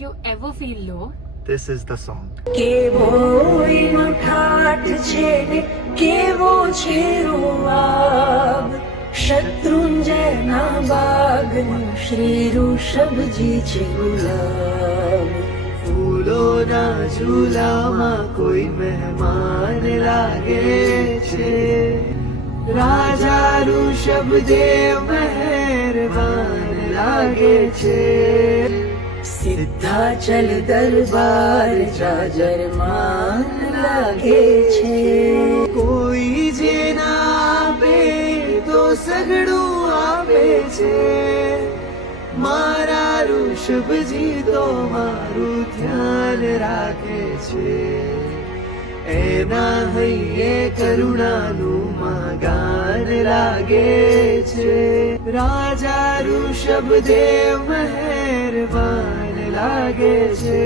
If you ever feel low, this is the song. કેવો એનો ઠાઠ છે ને કેવો છે રૂઆબ શત્રુંજયના બાગનું શ્રી ઋષભજી છે ગુલાબ ફૂલોના ઝૂલામાં કોઈ મહેમાન લાગે છે રાજા ઋષભદેવ મહેરબાન લાગે છે સિદ્ધાચલ દરબાર જાજરમાન લાગે છે કોઈ જે ના આપે તો સગડું આપે છે મારા ઋષભજી તો મારું ધ્યાન રાખે છે એના હૈયે કરુણાનું મહાગાન લાગે છે રાજા ઋષભદેવ મહેરબાન લાગે છે